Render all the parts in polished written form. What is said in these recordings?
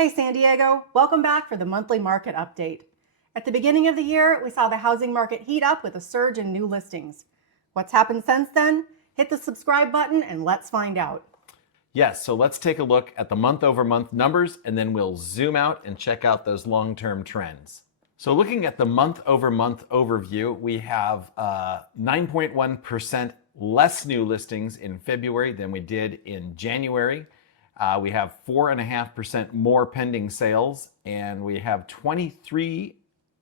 Hey San Diego, welcome back for the monthly market update. At the beginning of the year, we saw the housing market heat up with a surge in new listings. What's happened since then? Hit the subscribe button and let's find out. Yes, so let's take a look at the month-over-month numbers and then we'll zoom out and check out those long-term trends. So looking at the month-over-month overview, we have 9.1% less new listings in February than we did in January. We have 4.5% more pending sales, and we have a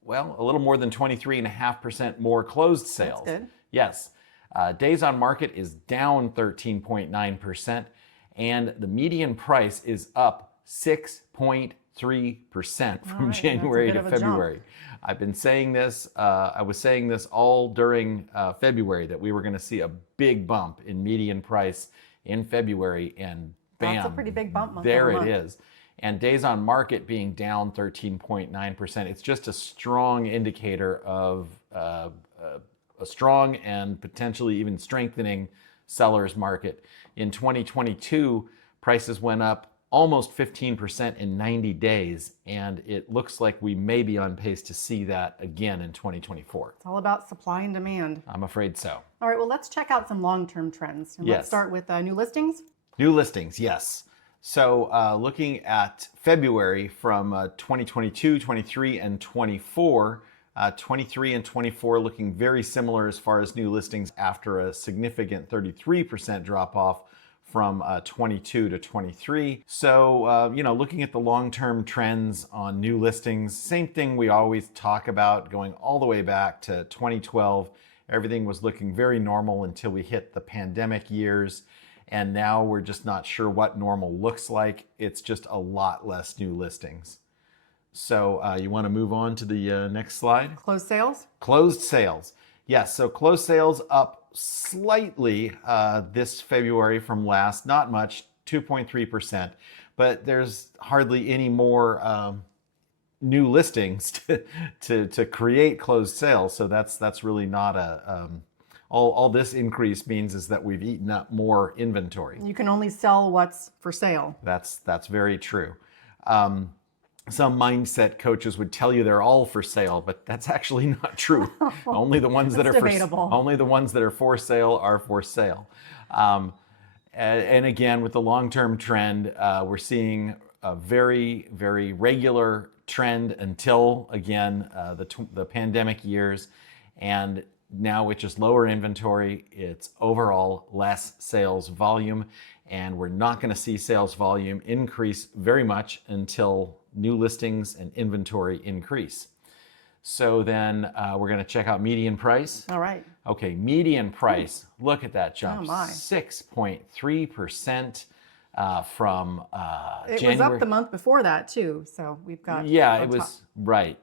little more than 23.5% more closed sales. That's good. Yes. Days on market is down 13.9%, and the median price is up 6.3% from January to February. I've been saying this, I was saying this all during February that we were going to see a big bump in median price in February, and bam, that's a pretty big bump. There it is. And days on market being down 13.9%. It's just a strong indicator of a strong and potentially even strengthening seller's market. In 2022, prices went up almost 15% in 90 days, and it looks like we may be on pace to see that again in 2024. It's all about supply and demand. I'm afraid so. All right, well, let's check out some long-term trends. And let's start with new listings. New listings, yes. So looking at February from 2022, 23, and 24, 23 and 24 looking very similar as far as new listings after a significant 33% drop off from 22 to 23. So, looking at the long-term trends on new listings, same thing we always talk about going all the way back to 2012. Everything was looking very normal until we hit the pandemic years. And now we're just not sure what normal looks like. It's just a lot less new listings. So you want to move on to the next slide? Closed sales? Closed sales. Yes, so closed sales up slightly this February from last, not much, 2.3%. But there's hardly any more new listings to create closed sales. So that's really not a... All this increase means is that we've eaten up more inventory. You can only sell what's for sale. That's very true. Some mindset coaches would tell you they're all for sale, but that's actually not true. Only the ones that are for sale are for sale. And again, with the long-term trend, we're seeing a very, very regular trend until again the pandemic years, and now with just lower inventory, it's overall less sales volume, and we're not going to see sales volume increase very much until new listings and inventory increase. So then we're going to check out median price. All right. Okay, median price. Look at that jump. 6.3% from January. It was up the month before that too, so we've got... Yeah, it was, right.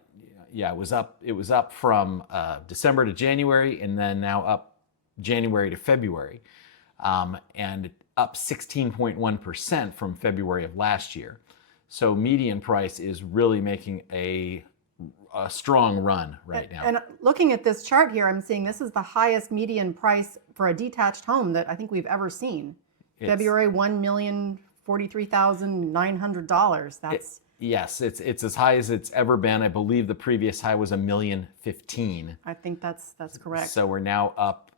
Yeah, it was up from December to January, and then now up January to February, and up 16.1% from February of last year. So median price is really making a strong run right now. And looking at this chart here, I'm seeing this is the highest median price for a detached home that I think we've ever seen. February, $1,043,900. That's... Yes, it's as high as it's ever been. I believe the previous high was $1,015,000. I think that's correct. So we're now up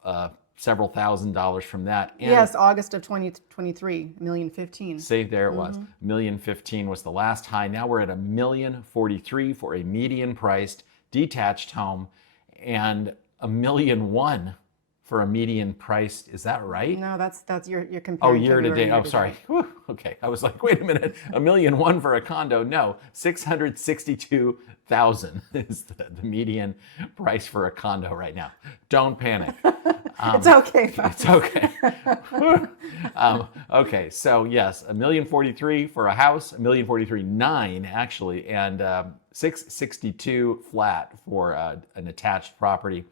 several $1,000s from that. And yes, August of 2023, $1,015,000. See, there it was. $1,015,000 was the last high. Now we're at $1,043,000 for a median priced detached home, and $1,001,000 for a median priced. Is that right? No, that's you're comparing. Oh, year to date. Oh, sorry. Whew. Okay, I was like, wait a minute, $1,001,000 for a condo? No, $662,000 is the median price for a condo right now. Don't panic. It's okay. It's okay. Okay, so yes, $1,043,000 for a house, $1,043,900 actually, and $662,000 flat for an attached property.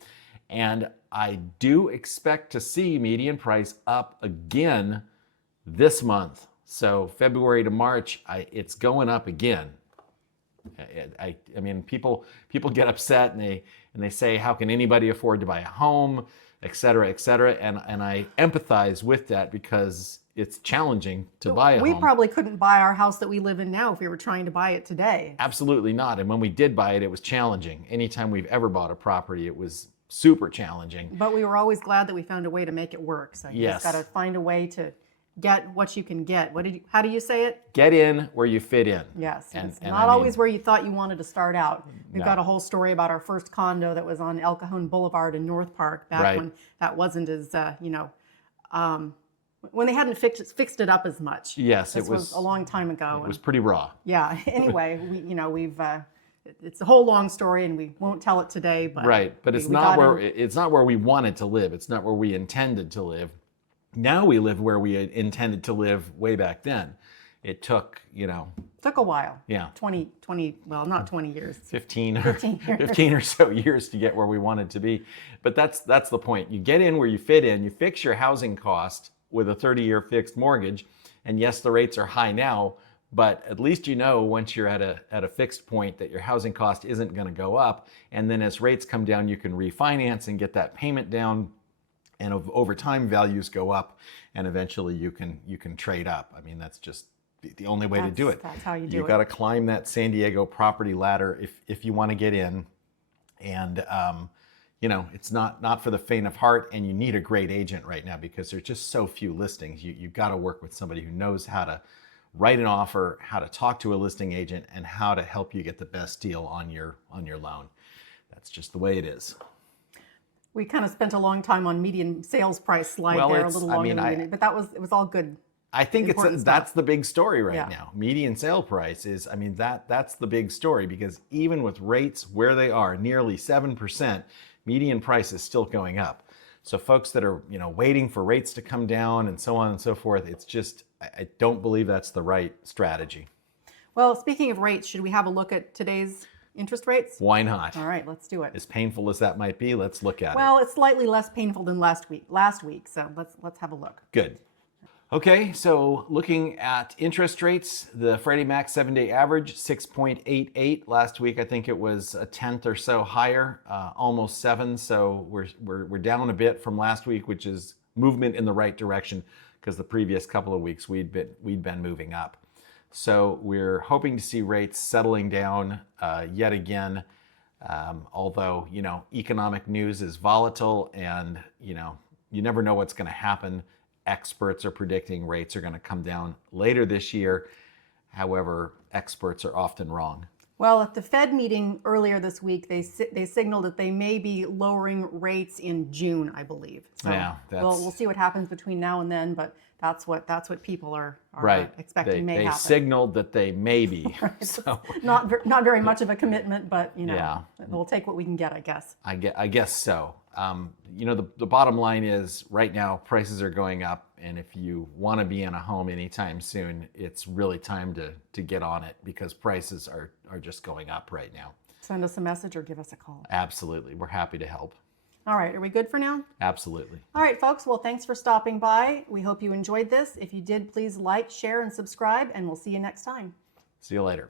And I do expect to see median price up again this month. So February to March, it's going up again. I mean, people get upset and they say, how can anybody afford to buy a home, et cetera, et cetera. And I empathize with that because it's challenging to buy a home. We probably couldn't buy our house that we live in now if we were trying to buy it today. Absolutely not. And when we did buy it, it was challenging. Anytime we've ever bought a property, it was super challenging. But we were always glad that we found a way to make it work. So you just got to find a way to get what you can get. How do you say it? Get in where you fit in. Yes. And it's not always where you thought you wanted to start out. We've got a whole story about our first condo that was on El Cajon Boulevard in North Park back when that wasn't as, when they hadn't fixed it up as much. Yes, it was a long time ago. It was pretty raw. Yeah. Anyway, we've it's a whole long story, and we won't tell it today. But but it's not where we wanted to live. It's not where we intended to live. Now we live where we intended to live way back then. It took, took a while. Yeah. 20, well, not 20 years. 15 or so years to get where we wanted to be. But that's the point. You get in where you fit in. You fix your housing cost with a 30-year fixed mortgage. And yes, the rates are high now, but at least once you're at a fixed point that your housing cost isn't going to go up. And then as rates come down, you can refinance and get that payment down. And over time, values go up, and eventually you can trade up. I mean, that's just the only way to do it. That's how you do it. You've got to climb that San Diego property ladder if you want to get in. And it's not for the faint of heart, and you need a great agent right now because there's just so few listings. You've got to work with somebody who knows how to write an offer, how to talk to a listing agent, and how to help you get the best deal on your loan. That's just the way it is. We kind of spent a long time on median sales price slide there, a little longer than we did, but it was all good. I think that's the big story right now. Median sale price is, that's the big story because even with rates where they are, nearly 7%, median price is still going up. So folks that are, waiting for rates to come down and so on and so forth, it's just, I don't believe that's the right strategy. Well, speaking of rates, should we have a look at today's interest rates? Why not? All right, let's do it. As painful as that might be, let's look at it. Well, it's slightly less painful than last week, so let's have a look. Good. Okay, so looking at interest rates, the Freddie Mac 7-day average 6.88. Last week I think it was a tenth or so higher, almost 7. So we're down a bit from last week, which is movement in the right direction because the previous couple of weeks we'd been moving up. So we're hoping to see rates settling down yet again, although, economic news is volatile and, you never know what's going to happen. Experts are predicting rates are going to come down later this year. However, experts are often wrong. Well, at the Fed meeting earlier this week, they signaled that they may be lowering rates in June, I believe. So yeah, we'll see what happens between now and then, but that's what people are expecting may happen. They signaled that they may be. Right. So not very much of a commitment, but we'll take what we can get, I guess. I guess so. The bottom line is right now prices are going up, and if you want to be in a home anytime soon, it's really time to get on it because prices are just going up right now. Send us a message or give us a call. Absolutely. We're happy to help. All right. Are we good for now? Absolutely. All right, folks. Well, thanks for stopping by. We hope you enjoyed this. If you did, please like, share, and subscribe, and we'll see you next time. See you later.